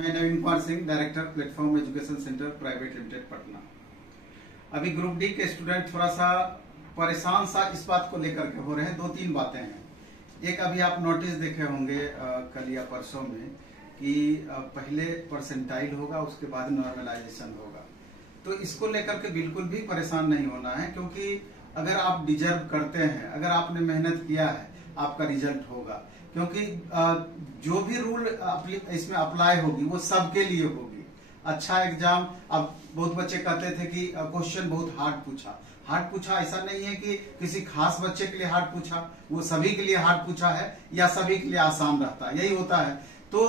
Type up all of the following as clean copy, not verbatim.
मैं Naveen Kumar Singh, director platform education centre private limited Patna. अभी group D के स्टूडेंट थोड़ा सा परेशान सा इस बात को लेकर के हो रहे हैं। दो तीन बातें हैं। एक अभी आप नोटिस देखे होंगे कल या परसों में कि पहले परसेंटाइल होगा, उसके बाद नॉर्मलाइजेशन होगा। तो इसको लेकर के बिल्कुल भी परेशान नहीं होना है, क्योंकि अगर आप डिजर्व करते हैं, अगर आपने मेहनत किया है, आपका रिजल्ट होगा। क्योंकि जो भी रूल इसमें अप्लाई होगी वो सबके लिए होगी। अच्छा एग्जाम, अब बहुत बच्चे कहते थे कि क्वेश्चन बहुत हार्ड पूछा। ऐसा नहीं है कि किसी खास बच्चे के लिए हार्ड पूछा, वो सभी के लिए हार्ड पूछा है या सभी के लिए आसान रहता है, यही होता है। तो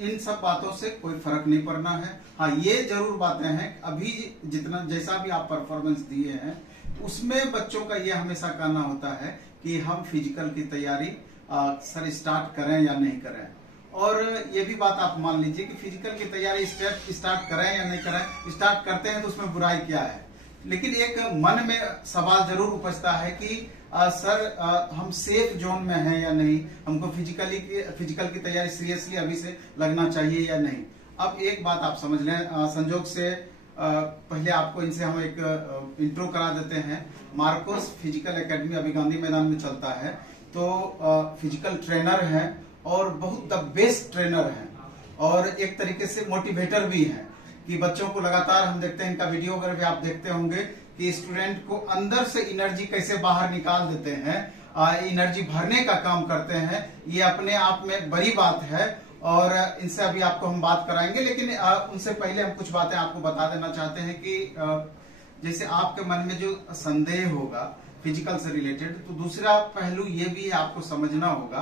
इन सब बातों से कोई फर्क नहीं पड़ना है। हाँ, ये जरूर बातें हैं, अभी जितना जैसा भी आप परफॉर्मेंस दिए हैं उसमें बच्चों का ये हमेशा कहना होता है कि हम फिजिकल की तैयारी सर स्टार्ट करें या नहीं करें। और ये भी बात आप मान लीजिए कि फिजिकल की तैयारी स्टार्ट करें या नहीं करें, स्टार्ट करते हैं तो उसमें बुराई क्या है। लेकिन एक मन में सवाल जरूर उपजता है कि सर हम सेफ जोन में हैं या नहीं, हमको फिजिकल की तैयारी सीरियसली अभी से लगना चाहिए या नहीं। अब एक बात आप समझ लें, संजोग से पहले आपको इनसे हम एक इंट्रो करा देते हैं। मार्कोस फिजिकल एकेडमी अभी गांधी मैदान में चलता है। तो फिजिकल ट्रेनर हैं और बहुत द बेस्ट ट्रेनर हैं, और एक तरीके से मोटिवेटर भी हैं कि बच्चों को लगातार हम देखते हैं, इनका वीडियो वगैरह भी आप देखते होंगे कि स्टूडेंट को अंदर से एनर्जी कैसे बाहर निकाल देते हैं, एनर्जी भरने का काम करते हैं। ये अपने आप में बड़ी बात है और इनसे अभी आपको हम बात कराएंगे। लेकिन उनसे पहले हम कुछ बातें आपको बता देना चाहते हैं कि जैसे आपके मन में जो संदेह होगा फिजिकल से रिलेटेड, तो दूसरा पहलू ये भी आपको समझना होगा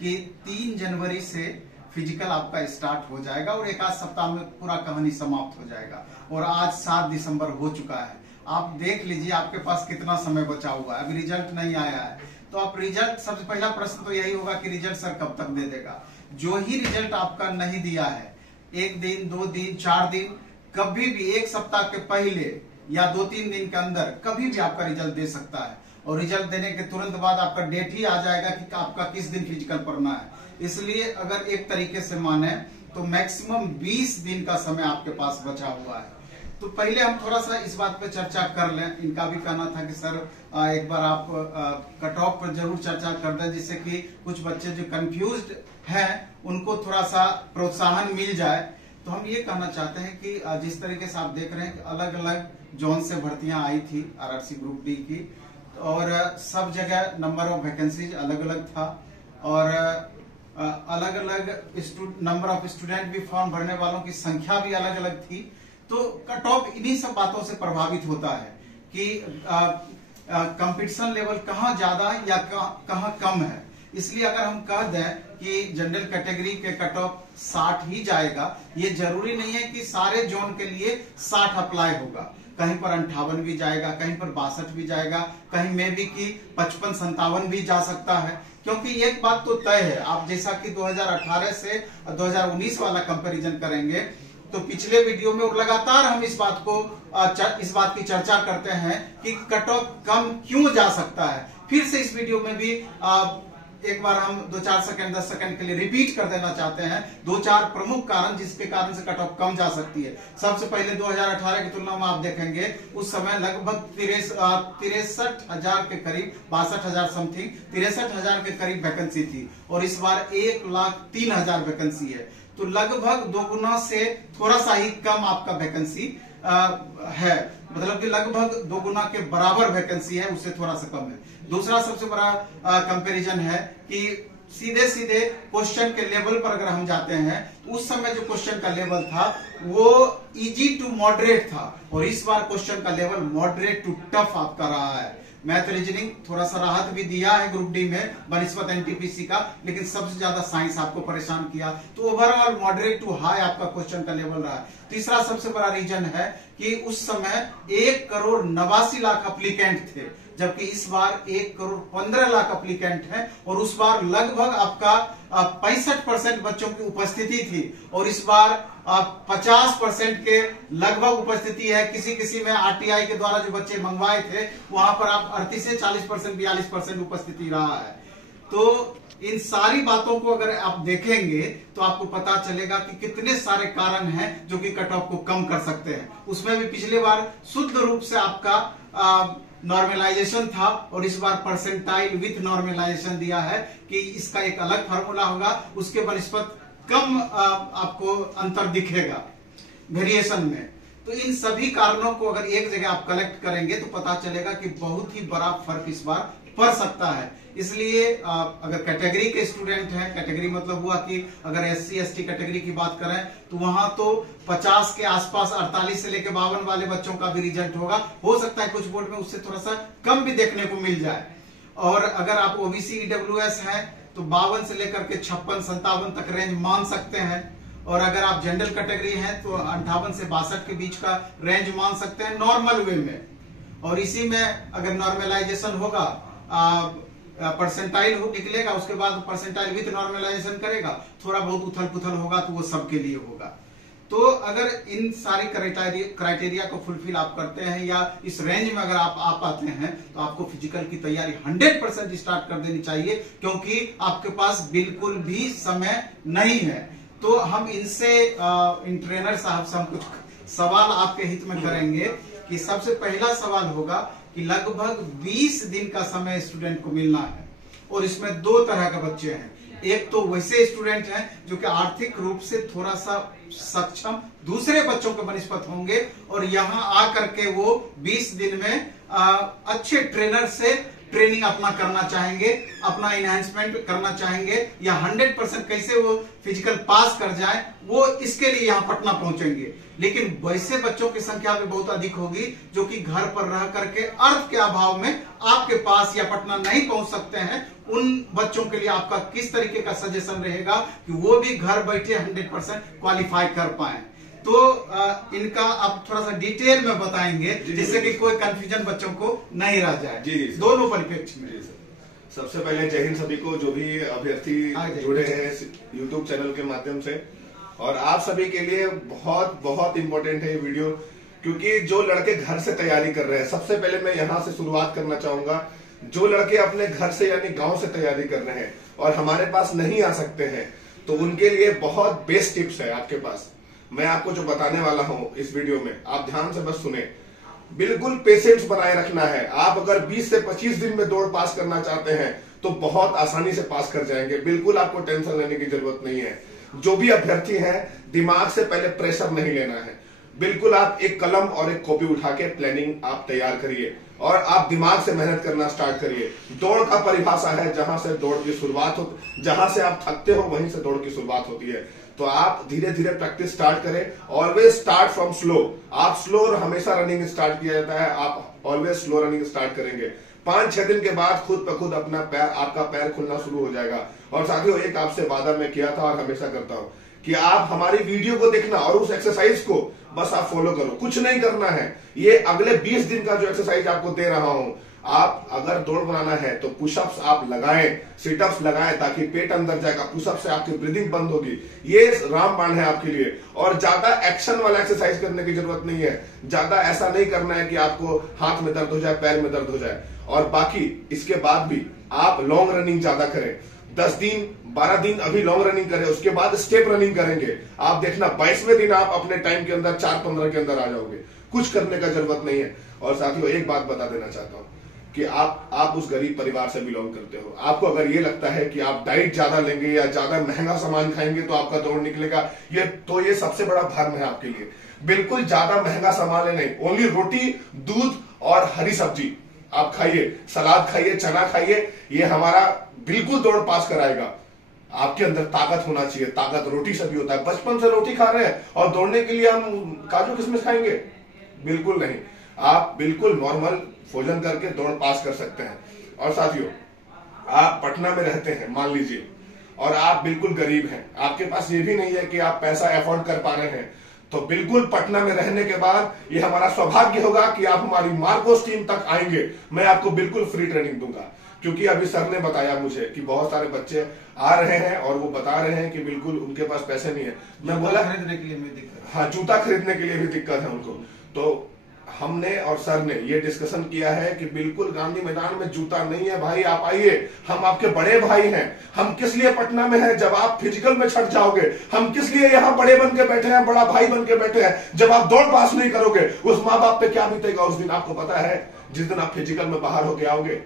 कि 3 जनवरी से फिजिकल आपका स्टार्ट हो जाएगा और एक आध सप्ताह में पूरा कहानी समाप्त हो जाएगा। और आज 7 दिसंबर हो चुका है। आप देख लीजिए आपके पास कितना समय बचा हुआ है, अभी रिजल्ट नहीं आया है। तो आप रिजल्ट, सबसे पहला प्रश्न तो यही होगा कि रिजल्ट सर कब तक दे देगा। जो ही रिजल्ट आपका नहीं दिया है, 1 दिन 2 दिन 4 दिन, कभी भी 1 सप्ताह के पहले या 2-3 दिन के अंदर कभी भी आपका रिजल्ट दे सकता है। और रिजल्ट देने के तुरंत बाद आपका डेट ही आ जाएगा कि आपका किस दिन फिजिकल पढ़ना है। इसलिए अगर एक तरीके से माने तो मैक्सिमम 20 दिन का समय आपके पास बचा हुआ है। तो पहले हम थोड़ा सा इस बात पे चर्चा कर लें। इनका भी कहना था कि सर एक बार आप कट ऑफ पर जरूर चर्चा कर दें, जिससे कि कुछ बच्चे जो कंफ्यूज्ड हैं उनको थोड़ा सा प्रोत्साहन मिल जाए। तो हम ये कहना चाहते हैं कि जिस तरीके से आप देख रहे हैं कि अलग अलग जोन से भर्तियां आई थी आरआरसी ग्रुप डी की, और सब जगह नंबर ऑफ वैकेंसीज अलग अलग था और अलग अलग नंबर ऑफ स्टूडेंट भी फॉर्म भरने वालों की संख्या भी अलग अलग थी। तो कट ऑफ इन्हीं सब बातों से प्रभावित होता है कि कंपटीशन लेवल कहाँ ज्यादा है या कहाँ कम है। इसलिए अगर हम कह दें कि जनरल कैटेगरी के कट ऑफ 60 ही जाएगा, ये जरूरी नहीं है कि सारे जोन के लिए 60 अप्लाई होगा। कहीं पर 58 भी जाएगा, कहीं पर 62 भी जाएगा, कहीं में भी कि 55-57 भी जा सकता है। क्योंकि एक बात तो तय है, आप जैसा कि 2018 से 2019 वाला कंपैरिजन करेंगे तो पिछले वीडियो में लगातार हम इस बात की चर्चा करते हैं कि कट ऑफ कम क्यों जा सकता है। फिर से इस वीडियो में भी एक बार हम 2-4 सेकंड 10 सेकंड के लिए रिपीट कर देना चाहते हैं 2-4 प्रमुख कारण जिसके कारण से कट ऑफ कम जा सकती है। सबसे पहले 2018 की तुलना में आप देखेंगे उस समय लगभग 63,000 के करीब, 62,000 समथिंग 63,000 के करीब वैकेंसी थी, और इस बार 1,03,000 वैकेंसी है। तो लगभग 2 गुना से थोड़ा सा ही कम आपका वैकेंसी है, मतलब कि लगभग 2 गुना के बराबर वैकेंसी है, उससे थोड़ा सा कम है। दूसरा सबसे बड़ा कंपैरिजन है कि सीधे सीधे क्वेश्चन के लेवल पर अगर हम जाते हैं तो उस समय जो क्वेश्चन का लेवल था वो इजी टू मॉडरेट था, और इस बार क्वेश्चन का लेवल मॉडरेट टू टफ आपका रहा है। मैथ रीजनिंग थोड़ा सा राहत भी दिया है ग्रुप डी में बनिस्बत एनटीपीसी का, लेकिन सबसे ज्यादा साइंस आपको परेशान किया। तो ओवरऑल मॉडरेट टू हाई आपका क्वेश्चन का लेवल रहा है। तीसरा सबसे बड़ा रीजन है कि उस समय 1,89,00,000 एप्लीकेंट थे, जबकि इस बार 1,15,00,000 एप्लीकेंट हैं, और उस बार लगभग आपका 65% बच्चों की उपस्थिति थी, और इस बार 50% के लगभग उपस्थिति है। किसी में आरटीआई के द्वारा जो बच्चे मंगवाए थे वहां पर आप 38 से 40%, 42% उपस्थिति रहा है। तो इन सारी बातों को अगर आप देखेंगे तो आपको पता चलेगा कि कितने सारे कारण हैं जो कि कट ऑफ को कम कर सकते हैं। उसमें भी पिछले बार शुद्ध रूप से आपका नॉर्मलाइजेशन था और इस बार परसेंटाइल विथ नॉर्मलाइजेशन दिया है कि इसका एक अलग फार्मूला होगा, उसके बनस्पत कम आपको अंतर दिखेगा वेरिएशन में। तो इन सभी कारणों को अगर एक जगह आप कलेक्ट करेंगे तो पता चलेगा कि बहुत ही बड़ा फर्क इस बार पड़ सकता है। इसलिए अगर कैटेगरी के स्टूडेंट हैं, कैटेगरी मतलब हुआ कि अगर SC ST कैटेगरी की बात करें तो वहां तो 50 के आसपास 48 से लेकर 52 वाले बच्चों का भी रिजल्ट होगा। हो सकता है कुछ बोर्ड में उससे थोड़ा सा कम भी देखने को मिल जाए। और अगर आप OBC EWS हैं तो 52 से लेकर के 56-57 तक रेंज मान सकते हैं। और अगर आप जनरल कैटेगरी हैं तो 58 से 62 के बीच का रेंज मान सकते हैं नॉर्मल वे में। और इसी में अगर नॉर्मलाइजेशन होगा, परसेंटाइल निकलेगा, उसके बाद परसेंटाइल विथ नॉर्मलाइजेशन करेगा, थोड़ा बहुत उथल पुथल होगा तो वो सबके लिए होगा। तो अगर इन सारी क्राइटेरिया को फुलफिल आप करते हैं या इस रेंज में अगर आप आ पाते हैं तो आपको फिजिकल की तैयारी 100% स्टार्ट कर देनी चाहिए, क्योंकि आपके पास बिल्कुल भी समय नहीं है। तो हम इनसे इन ट्रेनर साहब से हम कुछ सवाल आपके हित में करेंगे कि सबसे पहला सवाल होगा कि लगभग 20 दिन का समय स्टूडेंट को मिलना है और इसमें दो तरह के बच्चे हैं। एक तो वैसे स्टूडेंट हैं जो कि आर्थिक रूप से थोड़ा सा सक्षम दूसरे बच्चों के बनस्पत होंगे और यहाँ आकर के वो 20 दिन में अच्छे ट्रेनर से ट्रेनिंग अपना करना चाहेंगे, अपना इनहेंसमेंट करना चाहेंगे या 100% कैसे वो फिजिकल पास कर जाए, वो इसके लिए यहाँ पटना पहुंचेंगे। लेकिन वैसे बच्चों की संख्या भी बहुत अधिक होगी जो कि घर पर रह करके अर्थ के अभाव में आपके पास या पटना नहीं पहुंच सकते हैं। उन बच्चों के लिए आपका किस तरीके का सजेशन रहेगा कि वो भी घर बैठे 100% क्वालिफाई कर पाए। तो इनका आप थोड़ा सा डिटेल में बताएंगे जिससे कि कोई कंफ्यूजन बच्चों को नहीं रह जाए। जी दोनों परिप्रेक्ष्य में। सबसे पहले जय हिंद सभी को, जो भी अभ्यर्थी जुड़े हैं YouTube चैनल के माध्यम से। और आप सभी के लिए बहुत बहुत इंपॉर्टेंट है ये वीडियो, क्योंकि जो लड़के घर से तैयारी कर रहे हैं, सबसे पहले मैं यहाँ से शुरुआत करना चाहूंगा। जो लड़के अपने घर से यानी गांव से तैयारी कर रहे हैं और हमारे पास नहीं आ सकते हैं, तो उनके लिए बहुत बेस्ट टिप्स है आपके पास। मैं आपको जो बताने वाला हूं इस वीडियो में, आप ध्यान से बस सुने। बिल्कुल पेशेंस बनाए रखना है। आप अगर 20 से 25 दिन में दौड़ पास करना चाहते हैं तो बहुत आसानी से पास कर जाएंगे। बिल्कुल आपको टेंशन लेने की जरूरत नहीं है। जो भी अभ्यर्थी हैं, दिमाग से पहले प्रेशर नहीं लेना है। बिल्कुल आप एक कलम और एक कॉपी उठा के प्लानिंग आप तैयार करिए और आप दिमाग से मेहनत करना स्टार्ट करिए। दौड़ का परिभाषा है जहां से दौड़ की शुरुआत हो, जहां से आप थकते हो वहीं से दौड़ की शुरुआत होती है। तो आप धीरे धीरे प्रैक्टिस स्टार्ट करें। Always start from slow. आप स्लो और हमेशा रनिंग स्टार्ट किया जाता है, आप ऑलवेज स्लो रनिंग स्टार्ट करेंगे। 5-6 दिन के बाद खुद ब खुद आपका पैर खुलना शुरू हो जाएगा। और साथियों, एक आपसे वादा मैं किया था और हमेशा करता हूं कि आप हमारी वीडियो को देखना और उस एक्सरसाइज को बस आप फॉलो करो। कुछ नहीं करना है। ये अगले 20 दिन का जो एक्सरसाइज आपको दे रहा हूं, आप अगर दौड़ बनाना है तो पुशअप्स आप लगाएं, सिटअप्स लगाएं ताकि पेट अंदर जाएगा। पुशअप से आपकी ब्रीदिंग बंद होगी। ये रामबाण है आपके लिए। और ज्यादा एक्शन वाला एक्सरसाइज करने की जरूरत नहीं है। ज्यादा ऐसा नहीं करना है कि आपको हाथ में दर्द हो जाए, पैर में दर्द हो जाए। और बाकी इसके बाद भी आप लॉन्ग रनिंग ज्यादा करें। 10 दिन 12 दिन अभी लॉन्ग रनिंग करें, उसके बाद स्टेप रनिंग करेंगे। आप देखना 22वें दिन आप अपने टाइम के अंदर 4:15 के अंदर आ जाओगे। कुछ करने का जरूरत नहीं है। और साथियों, एक बात बता देना चाहता हूं कि आप उस गरीब परिवार से बिलोंग करते हो। आपको अगर ये लगता है कि आप डाइट ज्यादा लेंगे या ज्यादा महंगा सामान खाएंगे तो आपका दौड़ निकलेगा, ये सबसे बड़ा भ्रम है आपके लिए। बिल्कुल ज्यादा महंगा सामान है नहीं। ओनली रोटी, दूध और हरी सब्जी आप खाइए, सलाद खाइए, चना खाइए। ये हमारा बिल्कुल दौड़ पास कराएगा। आपके अंदर ताकत होना चाहिए। ताकत रोटी से भी होता है। बचपन से रोटी खा रहे हैं और दौड़ने के लिए हम काजू किशमिश खाएंगे? बिल्कुल नहीं। आप बिल्कुल नॉर्मल भोजन करके दौड़ पास कर सकते हैं। और साथियों, आप पटना में रहते हैं मान लीजिए, और आप बिल्कुल गरीब हैं, आपके पास ये भी नहीं है कि आप पैसा अफोर्ड कर पा रहे हैं, तो बिल्कुल पटना में रहने के बाद ये हमारा सौभाग्य होगा कि आप हमारी मार्कोस टीम तक आएंगे। मैं आपको बिल्कुल फ्री ट्रेनिंग दूंगा, क्योंकि अभी सर ने बताया मुझे कि बहुत सारे बच्चे आ रहे हैं और वो बता रहे हैं कि बिल्कुल उनके पास पैसे नहीं है। मैं बोला खरीदने के लिए भी दिक्कत, हाँ, जूता खरीदने के लिए भी दिक्कत है उनको। तो हमने और सर ने ये डिस्कशन किया है कि बिल्कुल गांधी मैदान में जूता नहीं है भाई, आप आइए, हम आपके बड़े भाई हैं। हम किस लिए पटना में हैं जब आप फिजिकल में छट जाओगे? हम किस लिए यहाँ बड़े बन के बैठे हैं, बड़ा भाई बन के बैठे हैं जब आप दौड़ पास नहीं करोगे? उस माँ बाप पे क्या बीतेगा उस दिन, आपको पता है? जिस दिन आप फिजिकल में बाहर होके आओगे।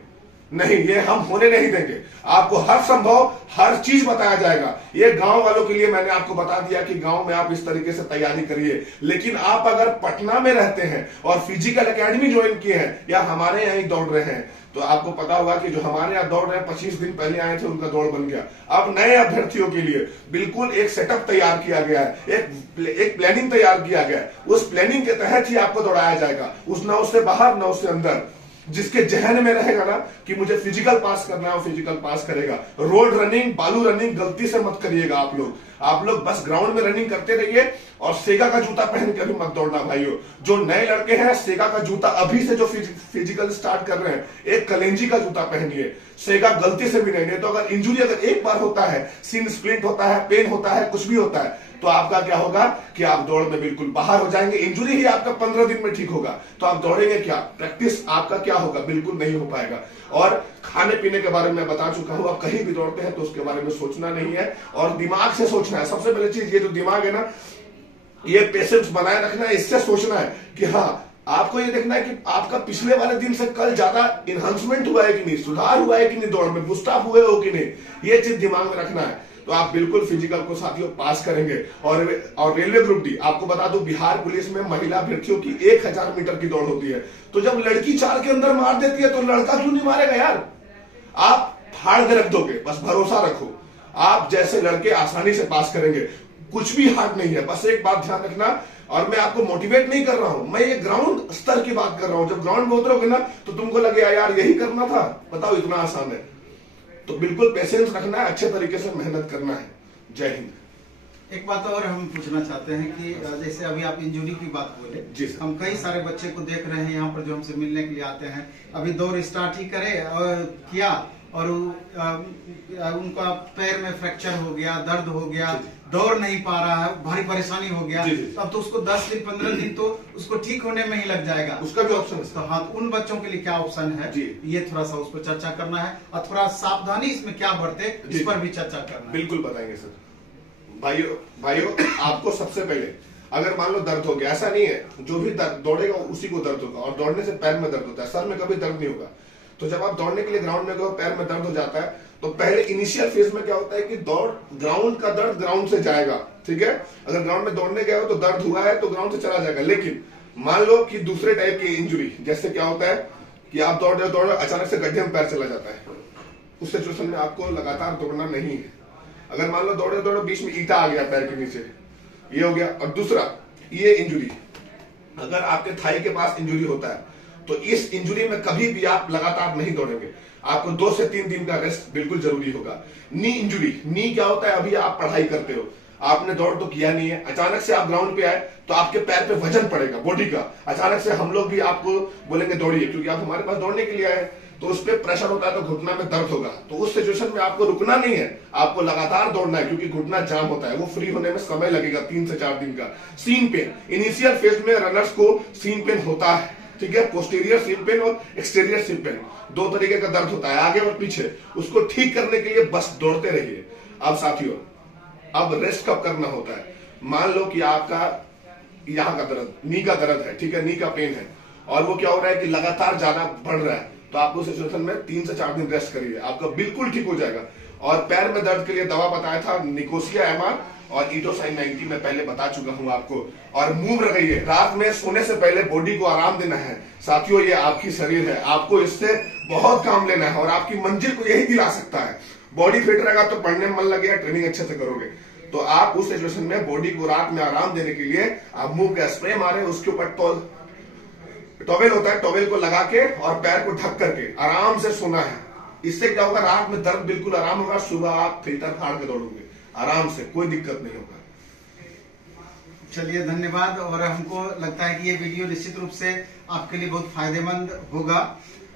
नहीं, ये हम होने नहीं देंगे। आपको हर संभव हर चीज बताया जाएगा। ये गांव वालों के लिए मैंने आपको बता दिया कि गांव में आप इस तरीके से तैयारी करिए। लेकिन आप अगर पटना में रहते हैं और फिजिकल एकेडमी ज्वाइन किए हैं या हमारे यहाँ ही दौड़ रहे हैं, तो आपको पता होगा कि जो हमारे यहाँ दौड़ रहे हैं 25 दिन पहले आए थे, उनका दौड़ बन गया। अब नए अभ्यर्थियों के लिए बिल्कुल एक सेटअप तैयार किया गया है, एक प्लानिंग तैयार किया गया है। उस प्लानिंग के तहत ही आपको दौड़ाया जाएगा, ना उससे बाहर ना उससे अंदर। जिसके जहन में रहेगा ना कि मुझे फिजिकल पास करना है, वो फिजिकल पास करेगा। रोड रनिंग, बालू रनिंग गलती से मत करिएगा आप लोग बस ग्राउंड में रनिंग करते रहिए और सेगा का जूता पहन के अभी मत दौड़ना भाइयों। जो नए लड़के हैं, सेगा का जूता अभी से जो फिजिकल स्टार्ट कर रहे हैं, एक कलेंजी का जूता पहनिए। सेगा गलती से भी नहीं तो अगर इंजुरी अगर एक बार होता है, सीन स्प्लिंट होता है, पेन होता है, कुछ भी होता है, तो आपका क्या होगा कि आप दौड़ में बिल्कुल बाहर हो जाएंगे। इंजुरी ही आपका 15 दिन में ठीक होगा, तो आप दौड़ेंगे क्या? प्रैक्टिस आपका क्या होगा? बिल्कुल नहीं हो पाएगा। और खाने पीने के बारे में मैं बता चुका हूं। आप कहीं भी दौड़ते हैं तो उसके बारे में सोचना नहीं है और दिमाग से सोचना है। सबसे पहले चीज, ये जो दिमाग है ना, ये पेशेंस बनाए रखना है। इससे सोचना है कि हाँ, आपको ये देखना है कि आपका पिछले वाले दिन से कल ज्यादा इन्हांसमेंट हुआ है कि नहीं, सुधार हुआ है कि नहीं, दौड़ में बूस्ट अप हुए हो कि नहीं, ये चीज दिमाग में रखना है। तो आप बिल्कुल फिजिकल को साथियों पास करेंगे। और रेलवे ग्रुप डी, आपको बता दूं, बिहार पुलिस में महिला अभ्यर्थियों की 1000 मीटर की दौड़ होती है। तो जब लड़की 4 के अंदर मार देती है तो लड़का क्यों नहीं मारेगा यार? आप फाड़ के रख दोगे, बस भरोसा रखो, आप जैसे लड़के आसानी से पास करेंगे। कुछ भी हार्ड नहीं है। बस एक बात ध्यान रखना, और मैं आपको मोटिवेट नहीं कर रहा हूं, मैं ये ग्राउंड स्तर की बात कर रहा हूं। जब ग्राउंड में उतरोगे ना तो तुमको लगेगा यार यही करना था, बताओ इतना आसान है। तो बिल्कुल पेशेंस रखना है, अच्छे तरीके से मेहनत करना है। जय हिंद। एक बात और हम पूछना चाहते हैं कि जैसे अभी आप इंजरी की बात बोले, जी हम कई सारे बच्चे को देख रहे हैं यहाँ पर जो हमसे मिलने के लिए आते हैं, अभी दौड़ स्टार्ट ही करे और किया और उनका पैर में फ्रैक्चर हो गया, दर्द हो गया, दौड़ नहीं पा रहा है, भारी परेशानी हो गया। अब तो उसको 10 दिन 15 दिन तो उसको ठीक होने में ही लग जाएगा। उसका भी ऑप्शन है। तो हाँ, उन बच्चों के लिए क्या ऑप्शन है, ये थोड़ा सा उस पर चर्चा करना है और थोड़ा सावधानी इसमें क्या बरते, इस पर भी चर्चा करना है। बिल्कुल बताएंगे सर। भाइयों आपको सबसे पहले अगर मान लो दर्द हो गया, ऐसा नहीं है जो भी दौड़ेगा उसी को दर्द होगा, और दौड़ने से पैर में दर्द होता है, सर में कभी दर्द नहीं होगा। तो जब आप दौड़ने के लिए ग्राउंड में गए, पैर में दर्द हो जाता है, तो पहले इनिशियल फेज में क्या होता है कि दौड़, ग्राउंड का दर्द ग्राउंड से जाएगा, ठीक है। अगर ग्राउंड में दौड़ने गए हो तो दर्द हुआ है तो ग्राउंड से चला जाएगा। लेकिन मान लो कि दूसरे टाइप की इंजुरी, जैसे क्या होता है कि आप दौड़ रहे अचानक से गड्ढे में पैर चला जाता है, उस सिचुएशन में आपको लगातार दौड़ना नहीं है। अगर मान लो दौड़े बीच में ईटा आ गया पैर के नीचे, ये हो गया। और दूसरा, ये इंजुरी, अगर आपके थाई के पास इंजुरी होता है तो इस इंजुरी में कभी भी आप लगातार नहीं दौड़ेंगे, आपको 2 से 3 दिन का रेस्ट बिल्कुल जरूरी होगा। नी इंजुरी, नी क्या होता है, अभी आप पढ़ाई करते हो, आपने दौड़ तो किया नहीं है, अचानक से आप ग्राउंड पे आए तो आपके पैर पे वजन पड़ेगा बॉडी का, अचानक से हम लोग भी आपको बोलेंगे दौड़िए, क्योंकि आप हमारे पास दौड़ने के लिए आए, तो उस पर प्रेशर होता है तो घुटना में दर्द होगा। तो उस सिचुएशन में आपको रुकना नहीं है, आपको लगातार दौड़ना है, क्योंकि घुटना जाम होता है, वो फ्री होने में समय लगेगा 3 से 4 दिन का। सीन पेन, इनिशियल फेज में रनर्स को सीन पेन होता है, ठीक है। पोस्टीरियर सीन पेन और एक्सटीरियर सीन पेन, 2 तरीके का दर्द होता है, आगे और पीछे। उसको ठीक करने के लिए बस दौड़ते रहिए। अब साथियों, अब रेस्ट कब करना होता है, मान लो कि आपका यहाँ का दर्द, नी का दर्द है, ठीक है, नी का पेन है, और वो क्या हो रहा है कि लगातार ज्यादा बढ़ रहा है, तो आपको सिचुएशन में 3 से 4 दिन रेस्ट करिए, आपका बिल्कुल ठीक हो जाएगा। और पैर में दर्द के लिए दवा बताया था, निकोसिया एमआर और ईटोसाइन 90 में पहले बता चुका हूं आपको। और मूव रहिए, रात में सोने से पहले बॉडी को आराम देना है साथियों, ये आपकी शरीर है, आपको इससे बहुत काम लेना है और आपकी मंजिल को यही दिला सकता है। बॉडी फिट रहेगा तो पढ़ने में मन लगेगा, ट्रेनिंग अच्छे से करोगे। तो आप उस सिचुएशन में बॉडी को रात में आराम देने के लिए आप मूव का स्प्रे मारे, उसके ऊपर टॉवेल होता है, टॉवेल को लगा के और पैर को ढक करके आराम से सोना है। इससे क्या होगा, रात में दर्द बिल्कुल आराम होगा, सुबह आप फिल्टर फाड़ के दौड़ोगे आराम से, कोई दिक्कत नहीं होगा। चलिए, धन्यवाद। और हमको लगता है कि ये वीडियो निश्चित रूप से आपके लिए बहुत फायदेमंद होगा।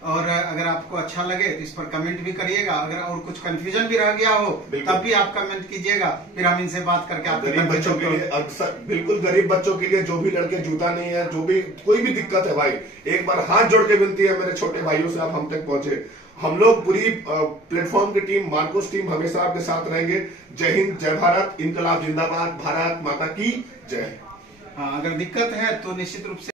और अगर आपको अच्छा लगे तो इस पर कमेंट भी करिएगा। अगर और कुछ कंफ्यूजन भी रह गया हो तब भी आप कमेंट कीजिएगा, फिर हम इनसे बात करके आपके गरीब बच्चों के लिए बिल्कुल गरीब बच्चों के लिए, जो भी लड़के जूता नहीं है, जो भी कोई भी दिक्कत है भाई, एक बार हाथ जोड़ के विनती है मेरे छोटे भाइयों से, आप हम तक पहुंचे। हम लोग पूरी प्लेटफॉर्म की टीम, मार्कोस टीम हमेशा आपके साथ रहेंगे। जय हिंद, जय भारत, इनकलाब जिंदाबाद, भारत माता की जय। हाँ, अगर दिक्कत है तो निश्चित रूप से